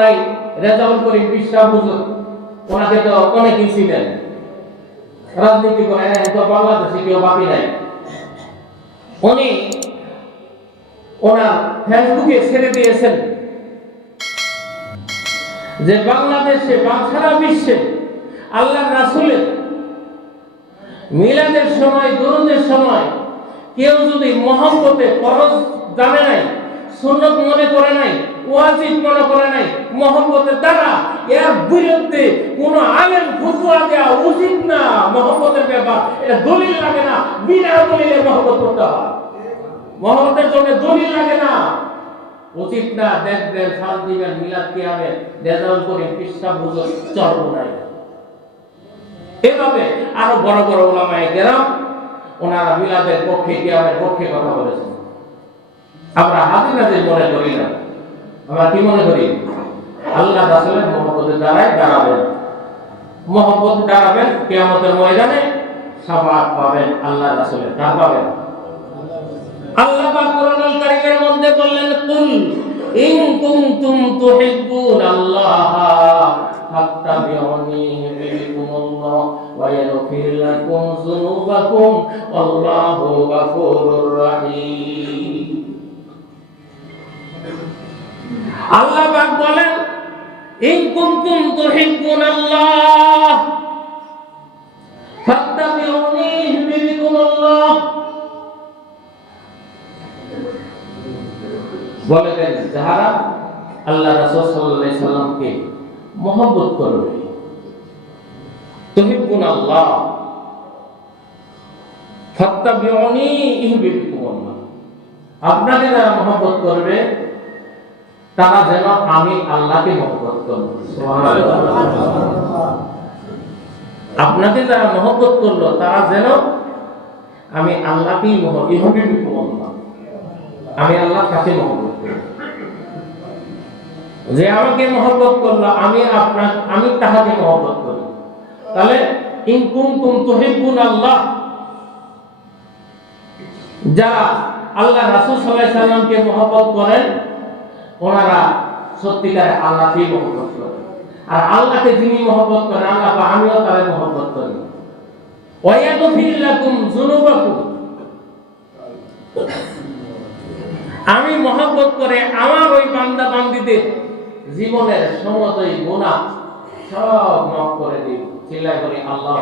নাই, রেজাউল করিম বিশ্বাস হুজুর, ওনাকে তো অনেকেই ছিলেন রাজনীতি করে এখন তো বাংলাদেশে কেউ বাকি নাই। উনি ওনার ফেসবুকে ছেড়ে দিয়েছেন যে বাংলাদেশে বা সারা বিশ্বে আল্লাহ রাসুলের মিলাদের সময়, দরুদের সময় কেউ যদি মহব্বতে ফরজ জানে নাই সুন্নত মনে করে নাই, ওয়াজিব মনে করে নাই, মহব্বতের দ্বারা এর বিরুদ্ধে কোন আলেম ফতুয়া দেওয়া উচিত না। মহব্বতের ব্যাপার, এটা দলিল লাগে না, বিনা দলিলে মহব্বত করতে হয়। মহব্বতের জন্য দলিল লাগে না। উচিত না দেখবেন সাল দিবেন, মিলাদ কিয়াবেন রেজাউল করে পিসা বুঝো চর্ম নাই। এভাবে আরও বড় বড় ওলামায়ে কেরাম, ওনারা মিলাদের পক্ষে কিয়ামের পক্ষে কথা বলেছেন। আমরা হাতে নাতে মনে করি না। আমরা কি মনে করি? আল্লাহ রাসূলের মহব্বতের দ্বারাই দাঁড়াবেন। মহব্বত দাঁড়াবেন, কিয়ামতের ময়দানে সাফাত পাবেন, আল্লাহ রাসূলের কার পাবেন। আল্লাহ পাক কোরআনুল কারীমের মধ্যে বললেন, কুল ইন কুনতুম তুহিব্বুন আল্লাহ ফাত্তাবিউনি ইউহিব্বুকুমুল্লাহ ওয়া ইয়াগফির লাকুম যুনুবাকুম আল্লাহু আল্লাহ পাক বলেন, ইন কুনতুম তুহিব্বুন আল্লাহ, ফাত্তাবিউনি ইউহিব্বুকুমুল্লাহ। বলে দেন, যাহারা আল্লাহ রাসূল সাল্লাল্লাহু আলাইহি সাল্লামকে মহব্বত করবে, তুহিব্বুন আল্লাহ, ফাত্তাবিউনি ইউহিব্বুকুম আল্লাহ আপনাকে যারা মহব্বত করবে তারা যেন আমি আল্লাহকে মহব্বত আপনাকে যারা মহব্বত করল, তারা যেন আমি আল্লাহকেই মহব্বত ইহুবিকুম আল্লাহ কাছে মহব্বত যে আমাকে মহব্বত করল, আমি আপনার, আমি তাহাকে মহব্বত করি। তাহলে, ইন কুনতুম তুহিব্বুন আল্লাহ। যারা আল্লাহ রাসূল আলাইহি সাল্লামকে মহব্বত করেন ওনারা সত্যিকারে আল্লাহকেই মহব্বত করেন। আর আল্লাহকে যিনি মহব্বত করেন, আল্লাহ বা আমিও তাদের মহব্বত করি। আমি মহব্বত করে আমার ওই বান্দা বান্দিদের জীবনের সমতই গুণা সব মাফ করে দিই। চিল্লায় করি আল্লাহ